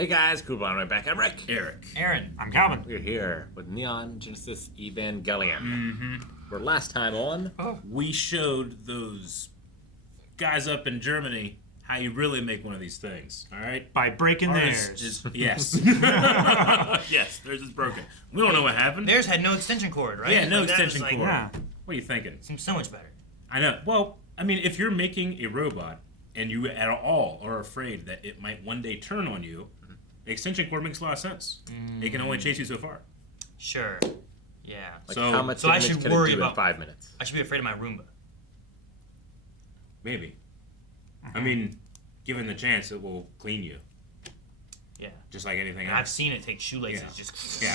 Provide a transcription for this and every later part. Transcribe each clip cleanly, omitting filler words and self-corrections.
Hey guys, Coupon right back. I'm Rick. Eric. Aaron. I'm Calvin. We're here with Neon Genesis Evangelion. We're last time on. We showed those guys up in Germany how you really make one of these things, all right? By breaking theirs. Yes. Yes, theirs is broken. We don't know what happened. Theirs had no extension cord, right? Yeah, no Like, that extension was, cord. Yeah. What are you thinking? Seems so much better. I know. Well, I mean, if you're making a robot and you at all are afraid that it might one day turn on you, the extension cord makes a lot of sense. It can only chase you so far. Sure. Yeah. Like So- how much so I damage should could worry it do about- in 5 minutes? I should be afraid of my Roomba. Maybe. I mean, given the chance, it will clean you, Yeah. just like anything And I've else. seen it take shoelaces Yeah. just... Yeah, I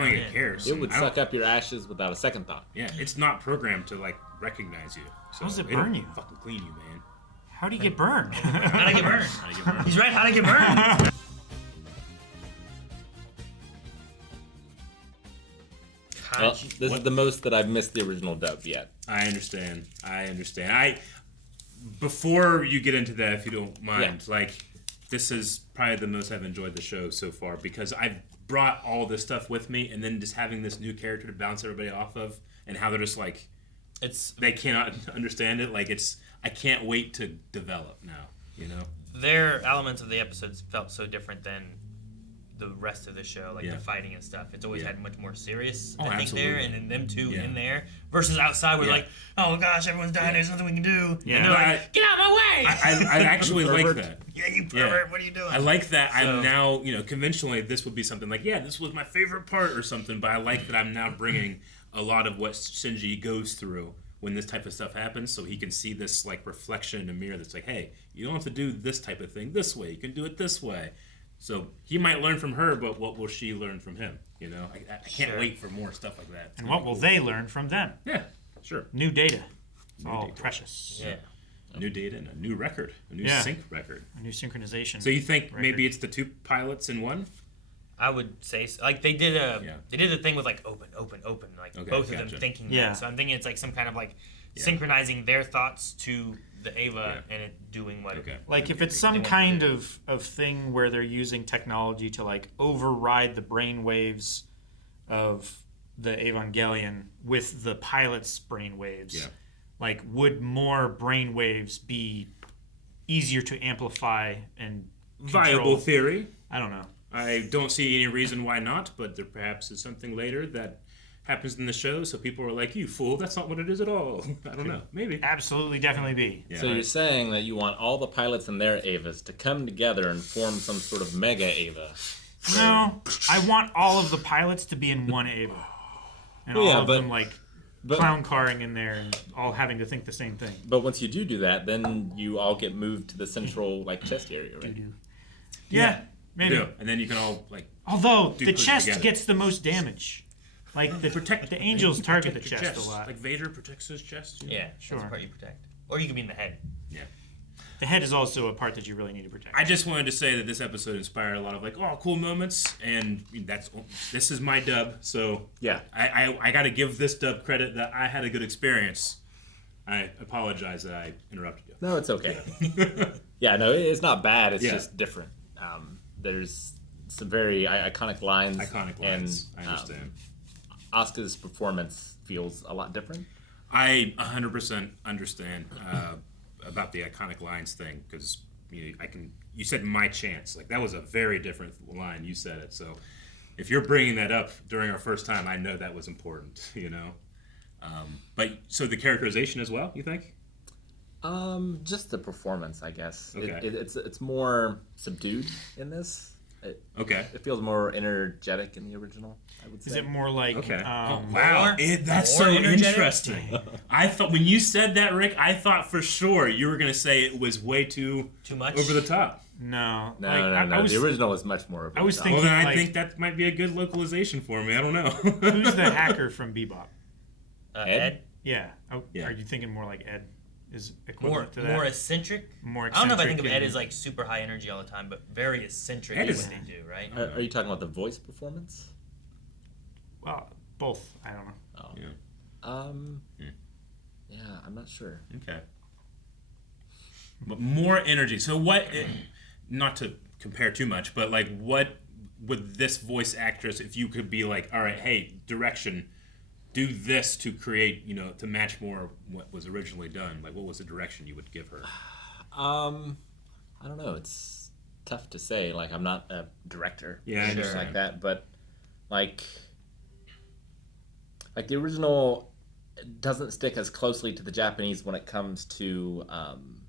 don't think it cares. It would I don't- suck up your ashes without a second thought. Yeah, it's not programmed to like recognize you. So How does it it'll burn you? Fucking clean you, man. How do you get burned? How'd I get burned? How to get burned. He's right, how'd I get burned? Well, Kaji. this is the most that I've missed the original dub yet. I understand. Before you get into that, if you don't mind, like, this is probably the most I've enjoyed the show so far because I've brought all this stuff with me, and then just having this new character to bounce everybody off of, and how they're just like It's... they cannot understand it. Like I can't wait to develop now. You know. Their elements of the episodes felt so different than the rest of the show, like Yeah. the fighting and stuff. It's always Yeah. had much more serious, Oh, I think, there, absolutely. and then them two Yeah. in there, versus outside, we're Yeah. like, oh gosh, everyone's dying, there's nothing we can do. Yeah. And they're But like, get out of my way! I actually like Pervert. that. Yeah, you pervert, what are you doing? I like that So- I'm now, conventionally this would be something like, yeah, this was my favorite part or something, but I like that I'm now bringing a lot of what Shinji goes through when this type of stuff happens, so he can see this like reflection in a mirror that's like, hey, you don't have to do this type of thing this way, you can do it this way. So he might learn from her, but what will she learn from him? I can't Sure. wait for more stuff like that. And what will they learn from them? Yeah, sure. New data. It's New all data. precious. Yeah. New data and a new record, a new Yeah. sync record. A new synchronization. So you think record. maybe it's the two pilots in one? I would say so. Like they did Yeah. a thing with like open, like Okay, both of gotcha. them thinking Yeah. that. So I'm thinking it's like some kind of like Yeah. synchronizing their thoughts to the Ava Yeah. and it doing what. Okay. Like if it's They some want to kind do. of thing where they're using technology to like override the brain waves of the Evangelion with the pilot's brain waves, Yeah. like would more brain waves be easier to amplify and control? Viable theory. I don't know. I don't see any reason why not, but there perhaps is something later that happens in the show, so people are like, you fool, that's not what it is at all. I don't know. Maybe. Absolutely, definitely be. Yeah. So you're saying that you want all the pilots and their Avas to come together and form some sort of mega Ava. No, I want all of the pilots to be in one Ava, and Well, all yeah, of but- them like clown carring in there and all having to think the same thing. But once you do that, then you all get moved to the central chest area, right? Yeah, maybe. Yeah. And then you can all, like, Although Do the push chest together. gets the most damage. Like the angels target the protect your chest a lot. Like Vader protects his chest. you know? Yeah, Sure. that's the part you protect. Or you can be in the head. Yeah. The head is also a part that you really need to protect. I just wanted to say that this episode inspired a lot of, like, oh, cool moments, and this is my dub, so Yeah. I got to give this dub credit that I had a good experience. I apologize that I interrupted you. No, it's okay. Yeah, no, it's not bad. It's Yeah. just different. There's some very iconic lines. Iconic lines. I understand. Asuka's performance feels a lot different. I 100% understand about the iconic lines thing because you said my chance, like that was a very different line. You said it, so if you're bringing that up during our first time, I know that was important. But so the characterization as well, you think? Just the performance, I guess. Okay. It's more subdued in this. Okay. It feels more energetic in the original, I would say. Is it more like Okay. um, Wow, that's so more energetic? interesting. I thought when you said that, Rick, I thought for sure you were gonna say it was way too much? over the top. No, No, like, no, I no. was, The original is much more. I was over the top. thinking- Well, then I like- think that might be a good localization for me. I don't know. who's the hacker from Bebop? Ed? Yeah. Oh, Yeah. Are you thinking more like Ed is More, equivalent to that? more eccentric? More I don't know if I think eccentric of Ed and- as like super high energy all the time, but very eccentric Ed is is- what they do, right? Are you talking about the voice performance? Well, both. I don't know. Oh. Yeah. Yeah, I'm not sure. Okay. But more energy. So what? Not to compare too much, but like, what would this voice actress, if you could be like, all right, hey, direction, do this to create, to match more what was originally done. Like, what was the direction you would give her? I don't know. It's tough to say. Like, I'm not a director. Yeah, I or anything understand. like that. But like the original doesn't stick as closely to the Japanese when it comes to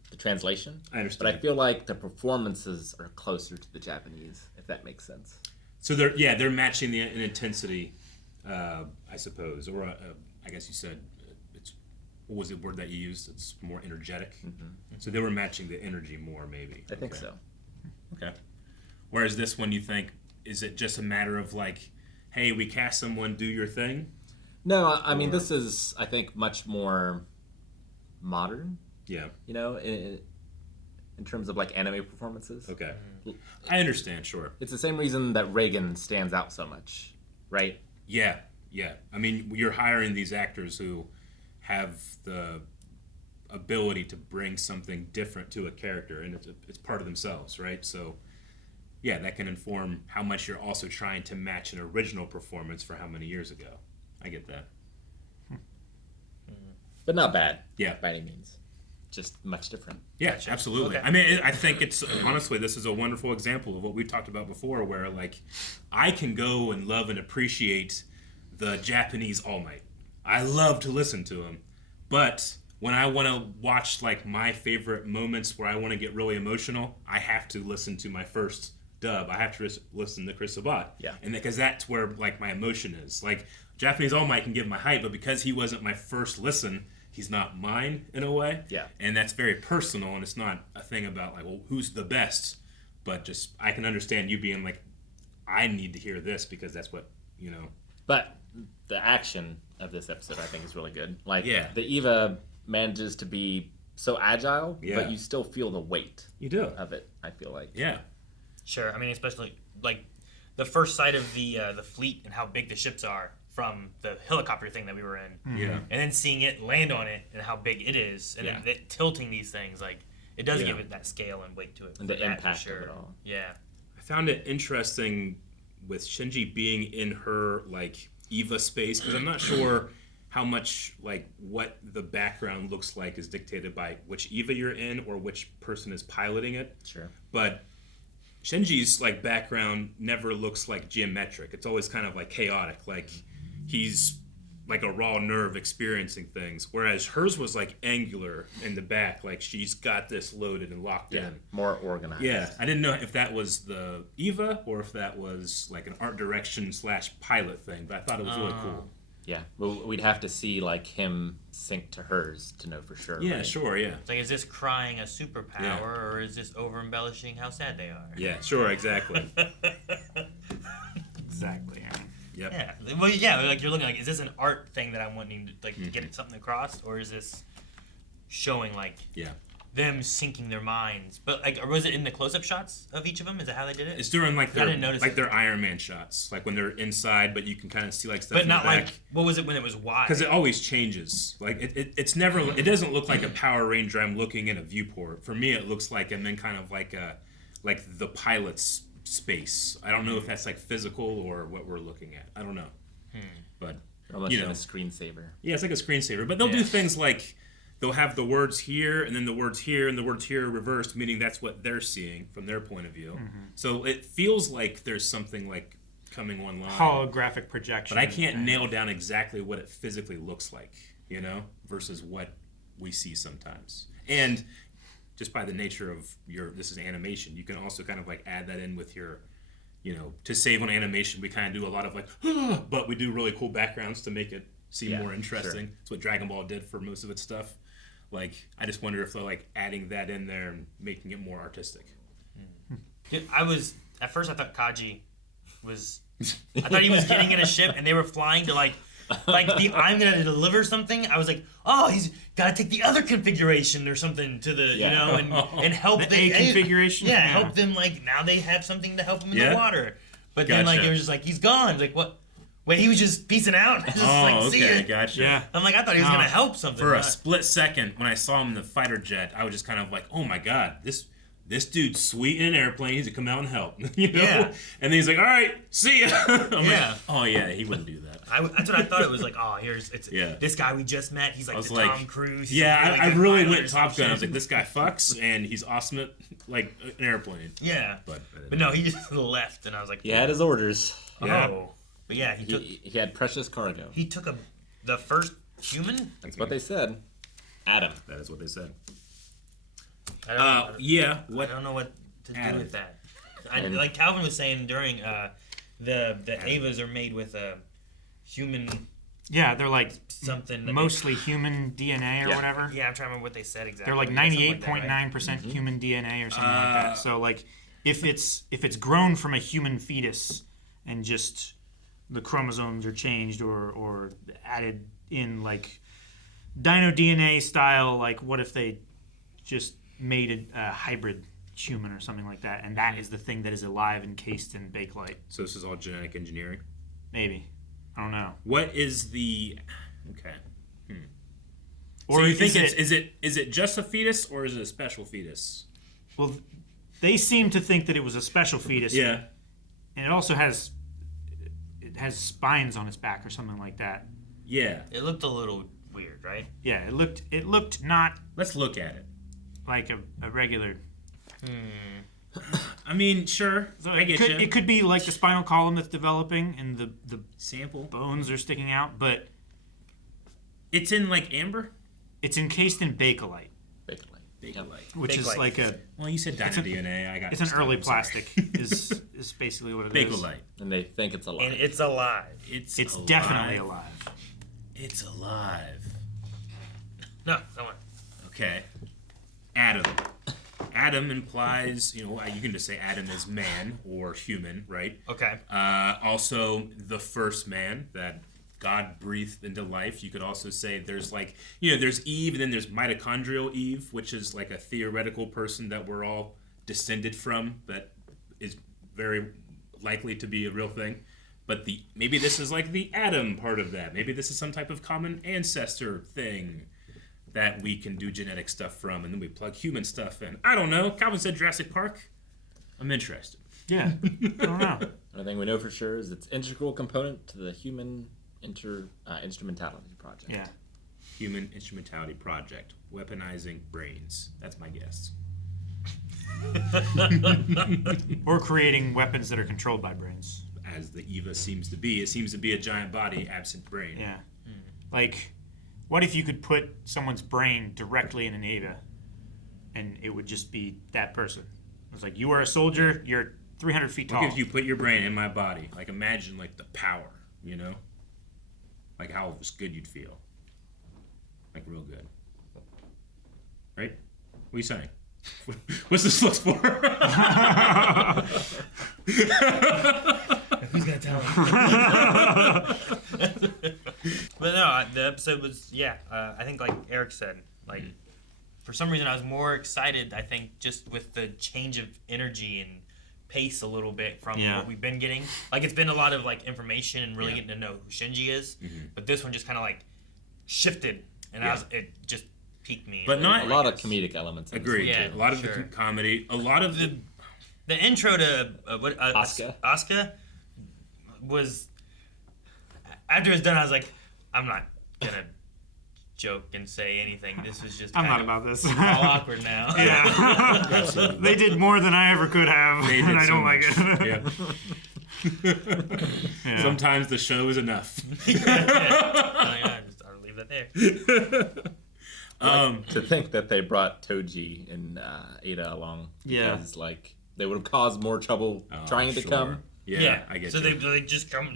the translation. I understand. But I feel like the performances are closer to the Japanese, if that makes sense. So they're matching an intensity, I suppose, or I guess you said what was the word that you used? It's more energetic. Mm-hmm. So they were matching the energy more, maybe. I think so. Okay. Whereas this one, you think, is it just a matter of like, hey, we cast someone, do your thing? No, I mean, this is, I think, much more modern. Yeah. In terms of like anime performances. Okay. I understand. Sure. It's the same reason that Reagan stands out so much, right? Yeah. I mean, you're hiring these actors who have the ability to bring something different to a character, and it's part of themselves, right? So, yeah, that can inform how much you're also trying to match an original performance for how many years ago. I get that. But not bad. Yeah. By any means. Just much different. Yeah, absolutely. Okay. I mean, I think it's, honestly, this is a wonderful example of what we talked about before, where, like, I can go and love and appreciate the Japanese All Might. I love to listen to him. But when I want to watch, like, my favorite moments where I want to get really emotional, I have to listen to my first dub. I have to listen to Chris Sabat. Yeah. And because that's where, like, my emotion is. Like, Japanese All Might can give my hype, but because he wasn't my first listen, he's not mine in a way. Yeah. And that's very personal, and it's not a thing about, like, well, who's the best? But just, I can understand you being like, I need to hear this because that's what, But the action of this episode, I think, is really good. Like, Yeah. the Eva manages to be so agile, Yeah. but you still feel the weight You do. of it, I feel like. Yeah. Sure. I mean, especially like the first sight of the fleet and how big the ships are from the helicopter thing that we were in, Yeah. and then seeing it land on it and how big it is, and Yeah. then tilting these things, like it does Yeah. give it that scale and weight to it. And for the that, impact for of sure. it all. Yeah. I found it interesting with Shinji being in her, like, Eva space, because I'm not sure how much, like, what the background looks like is dictated by which Eva you're in or which person is piloting it. Sure. But Shinji's, like, background never looks like geometric. It's always kind of like chaotic, like he's like a raw nerve experiencing things, whereas hers was like angular in the back, like she's got this loaded and locked Yeah. in. More organized. Yeah, I didn't know if that was the Eva or if that was like an art direction / pilot thing, but I thought it was really cool. Yeah. Well, we'd have to see, like, him sync to hers to know for sure. Yeah, right? sure, yeah. It's like, is this crying a superpower, Yeah. or is this over embellishing how sad they are? Yeah, sure, exactly. Exactly. Yeah. Yep. Yeah. Well, yeah. Like you're looking like, is this an art thing that I'm wanting to like to get something across, or is this showing like Yeah. them syncing their minds? But like, or was it in the close-up shots of each of them? Is that how they did it? It's during like I didn't notice it. their Iron Man shots, like when they're inside, but you can kind of see like stuff But in not the back. like, what was it when it was wide? Because it always changes. Like it's never. It doesn't look like a Power Ranger I'm looking in a viewport. For me, it looks like I'm in kind of like the pilot's space. I don't know if that's like physical or what we're looking at. I don't know. But Almost in a screensaver. yeah, it's like a screensaver. But they'll do things like they'll have the words here and then the words here and the words here reversed, meaning that's what they're seeing from their point of view. So it feels like there's something like coming online. Holographic projection. But I can't nail down exactly what it physically looks like, versus what we see sometimes. And just by the nature of this is animation, you can also kind of like add that in with your, to save on animation, we kind of do a lot of like, but we do really cool backgrounds to make it seem more interesting. Sure. That's what Dragon Ball did for most of its stuff. Like, I just wonder if they're like adding that in there and making it more artistic. Dude, at first I thought Kaji was, I thought he was getting in a ship and they were flying to I'm gonna deliver something. I was like, oh, he's gotta take the other configuration or something to the, and help The A configuration? Yeah, Yeah. help them, like, now they have something to help them in Yeah. the water. But then, like, Gotcha. it was just like, he's gone. Like, what? Wait, he was just peacing out? Just see okay, ya. gotcha. Yeah. I'm like, I thought he was gonna help something. For a Not- split second, when I saw him in the fighter jet, I was just kind of like, oh my god, this dude's sweet in an airplane. He's to come out and help, you know. Yeah. And then he's like, all right, see ya. I'm Yeah. like, oh yeah, he wouldn't do that. That's what I thought it was like. Oh, Yeah. this guy we just met. He's like the Tom Cruise. He's Yeah, like I good really pilot went or some Top Gun. I was shit. like, this guy fucks, and he's awesome at like an airplane. Yeah, But no, he just left, and I was like, He had his orders. oh, Yeah. but yeah, He had precious cargo. he took the first human. That's what they said. Adam. that is what they said. I Yeah. I What? don't know what to do Adam. with that. Like Calvin was saying during the Avas are made with a human Yeah, they're like something. that mostly human DNA or Yeah. whatever. yeah, I'm trying to remember what they said exactly. They're like Yeah, something that, 98.9% human DNA or something like that. So like if it's grown from a human fetus and just the chromosomes are changed or added in like dino DNA style, like what if they just made a hybrid human or something like that, and that is the thing that is alive encased in bakelite? So this is all genetic engineering. Maybe. I don't know. What is the? Okay. Or So you think is is it just a fetus or is it a special fetus? Well, they seem to think that it was a special fetus. Yeah. And it also has spines on its back or something like that. Yeah. It looked a little weird, right? Yeah, it looked not Let's look at it. like a regular. I mean, sure. So I get you. it could be like the spinal column that's developing and the Sample. bones are sticking out, but It's in like amber. it's encased in bakelite, Bakelite. which is Bakelite. like a Well, you said dino DNA. I got. it's an stuck, early I'm sorry. plastic is basically what it is. Bakelite. And they think it's alive. And it's alive. It's alive. definitely alive. It's alive. No, come on. Okay. Adam. Adam implies, you can just say Adam is man or human, right? Okay. Also, the first man that God breathed into life. You could also say there's there's Eve, and then there's mitochondrial Eve, which is like a theoretical person that we're all descended from, that is very likely to be a real thing. But maybe this is like the Adam part of that. Maybe this is some type of common ancestor thing that we can do genetic stuff from, and then we plug human stuff in. I don't know. Calvin said Jurassic Park. I'm interested. Yeah, I don't know. One thing we know for sure is it's integral component to the human instrumentality project. Yeah. Human Instrumentality Project. Weaponizing brains. That's my guess. Or creating weapons that are controlled by brains. As the EVA seems to be. It seems to be a giant body, absent brain. Yeah. Like, what if you could put someone's brain directly in an Eva and it would just be that person? It's like, you are a soldier, you're 300 feet tall. What if you put your brain in my body? Like, imagine, like, the power, Like, how good you'd feel. Like, real good. Right? What are you saying? What's this look for? Who's gonna tell him? But no, the episode was I think like Eric said, like for some reason I was more excited. I think just with the change of energy and pace a little bit from what we've been getting. Like it's been a lot of like information and really getting to know who Shinji is, but this one just kind of like shifted, and it just piqued me. But not a lot of comedic elements. In this agreed. one, Yeah, too. A lot of sure. the comedy. A lot of the. The intro to Asuka was after it was done. I was like, I'm not gonna joke and say anything. This was just I'm kind not of about this. all awkward now. Yeah. Absolutely. They did more than I ever could have, They did and I so don't like much. it. Yeah. Sometimes the show is enough. I'll leave that there. To think that they brought Toji and Ada along because they would have caused more trouble trying to sure. come. Yeah, I get so you. they just come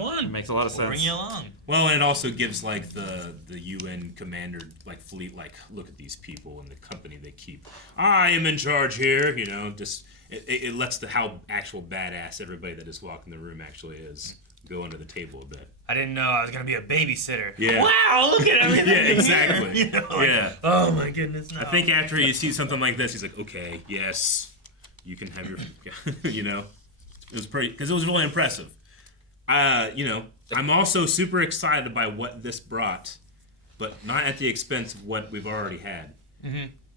on. It makes a lot of We'll bring sense. you along. Well, and it also gives like the UN commander fleet look at these people and the company they keep. I am in charge here. Just it lets how actual badass everybody that is walking the room actually is go under the table a bit. I didn't know I was gonna be a babysitter. Yeah. Wow, look at everything. Yeah, exactly. Yeah. Oh my goodness. No. I think after he sees something like this, he's like, okay, yes, you can have your, It was pretty, because it was really impressive. I'm also super excited by what this brought, but not at the expense of what we've already had.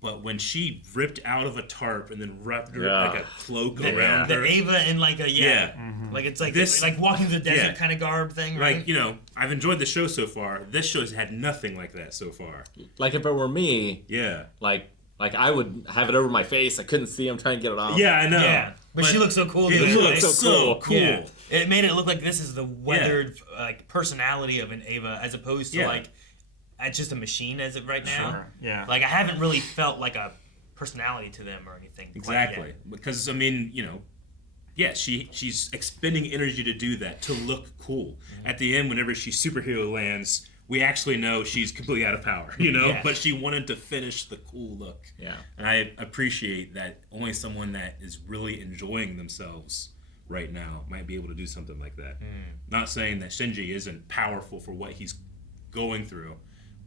But when she ripped out of a tarp and then wrapped her like a cloak around the her, Ava in like a like it's like This- like walking through the desert kind of garb thing, right? like, you know, I've enjoyed the show so far. This show's had nothing like that so far. Like if it were me, Yeah. like I would have it over my face. I couldn't see him trying to get it off. Yeah, I know. Yeah, but she looks so cool. It doing looks it. so cool. Yeah. It made it look like this is the weathered like personality of an Ava, as opposed to like it's just a machine as of right now. Sure. Yeah. Like I haven't really felt like a personality to them or anything. Exactly. Because, I mean, you know, yeah, she's expending energy to do that, to look cool. At the end, whenever she superhero lands, we actually know she's completely out of power, you know? Yeah. But she wanted to finish the cool look. Yeah. And I appreciate that only someone that is really enjoying themselves right now might be able to do something like that. Not saying that Shinji isn't powerful for what he's going through,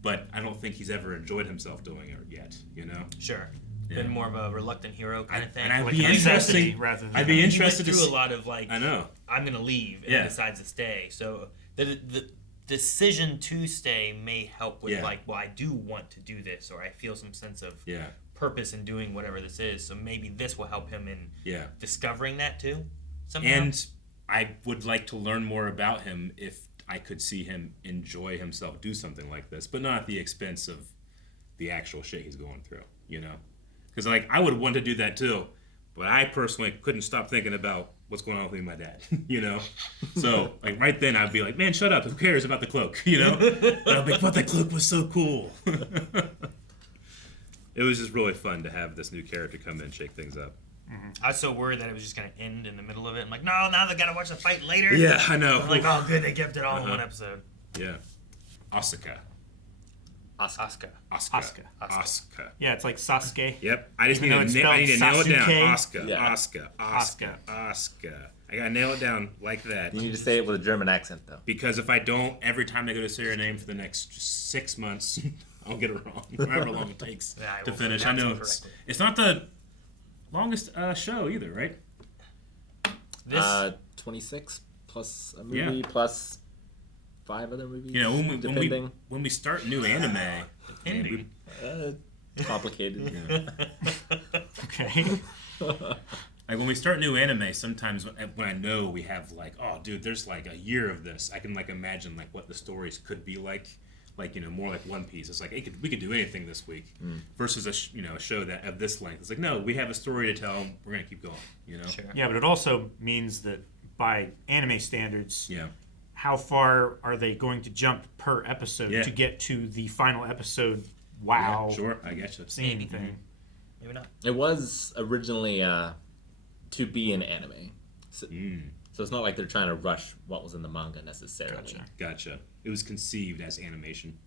but I don't think he's ever enjoyed himself doing it yet, you know? Sure. Yeah. Been more of a reluctant hero kind of thing. And I'd Like be a necessity interested. rather than I'd be He interested went to through see. a lot of like, I know. I'm gonna leave, and Yeah. decides to stay. So the decision to stay may help with like, well, I do want to do this, or I feel some sense of Yeah. purpose in doing whatever this is. So maybe this will help him in Yeah. discovering that too. Somehow. And I would like to learn more about him if I could see him enjoy himself do something like this, but not at the expense of the actual shit he's going through, you know? Because, like, I would want to do that too, but I personally couldn't stop thinking about what's going on with me and my dad, you know? So, like, right then I'd be like, man, shut up, who cares about the cloak, you know? And I'd be like, but the cloak was so cool. It was just really fun to have this new character come in and shake things up. I was so worried that it was just going to end in the middle of it. I'm like, no, now they got to watch the fight later. Yeah, I know. I'm like, oh, good, they kept it all in one episode. Yeah. Asuka. Asuka. Asuka. Yeah, it's like Sasuke. Yep. I just Even need though to it's nail it down. spelled Asuka. Asuka. I gotta nail it down like that. You need to say it with a German accent, though. Because if I don't, every time I go to say her name for the next 6 months, I'll get it wrong. However long it takes to finish. I know it's not the longest show either, right? This 26 plus a movie plus 5 other movies. You know, depending. when we start new anime, ending. Complicated. Okay. Like when we start new anime, sometimes when I know we have like, oh, dude, there's like a year of this, I can like imagine like what the stories could be like, you know, more like One Piece. It's like we could do anything this week, versus a show that of this length. It's like, no, we have a story to tell. We're gonna keep going. You know. Sure. Yeah, but it also means that by anime standards, Yeah. how far are they going to jump per episode to get to the final episode? Wow. Yeah, sure, I get you. Scene thing. Maybe not. It was originally to be an anime. So it's not like they're trying to rush what was in the manga necessarily. Gotcha. It was conceived as animation.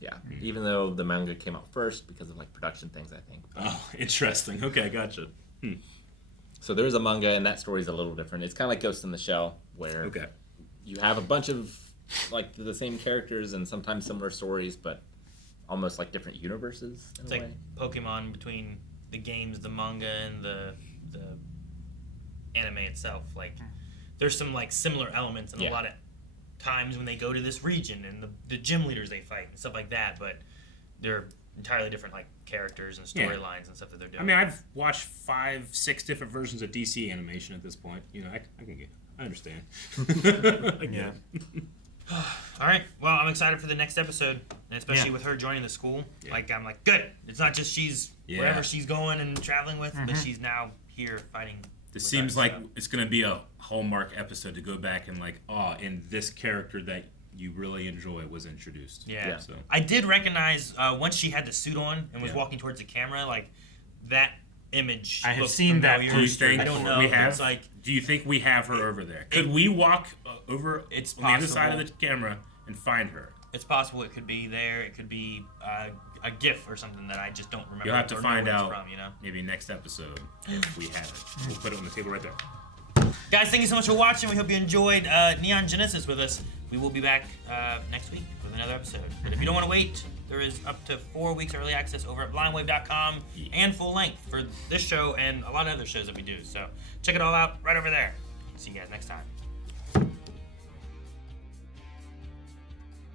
Yeah. Even though the manga came out first because of like production things, I think. Oh, interesting. Okay, gotcha. So there is a manga, and that story is a little different. It's kind of like Ghost in the Shell, where you have a bunch of like the same characters and sometimes similar stories, but almost like different universes in It's a like way. Pokemon between the games, the manga, and the anime itself. Like, there's some like similar elements, and a lot of times when they go to this region and the gym leaders they fight and stuff like that, but they're entirely different like characters and storylines and stuff that they're doing. I mean, I've watched 5, 6 different versions of DC animation at this point. You know, I understand. Yeah. All right. Well, I'm excited for the next episode, and especially with her joining the school. Yeah. Like, I'm like, good. It's not just she's wherever she's going and traveling with, but she's now here fighting. This seems like it's going to be a hallmark episode to go back and like, and this character that you really enjoy was introduced. Yeah. So I did recognize once she had the suit on and was walking towards the camera, like that image. I have looked seen that familiar. do you think I don't know. we if have? It's like Do you think we have her over there? Could we walk over It's on the other side of possible. the camera and find her? it's possible it could be there. It could be a GIF or something that I just don't remember. You'll have to or know find where it's out from, you know. maybe next episode if we have it. We'll put it on the table right there. Guys, thank you so much for watching. We hope you enjoyed Neon Genesis with us. We will be back next week with another episode. But if you don't want to wait, there is up to 4 weeks early access over at blindwave.com and full length for this show and a lot of other shows that we do. So check it all out right over there. See you guys next time.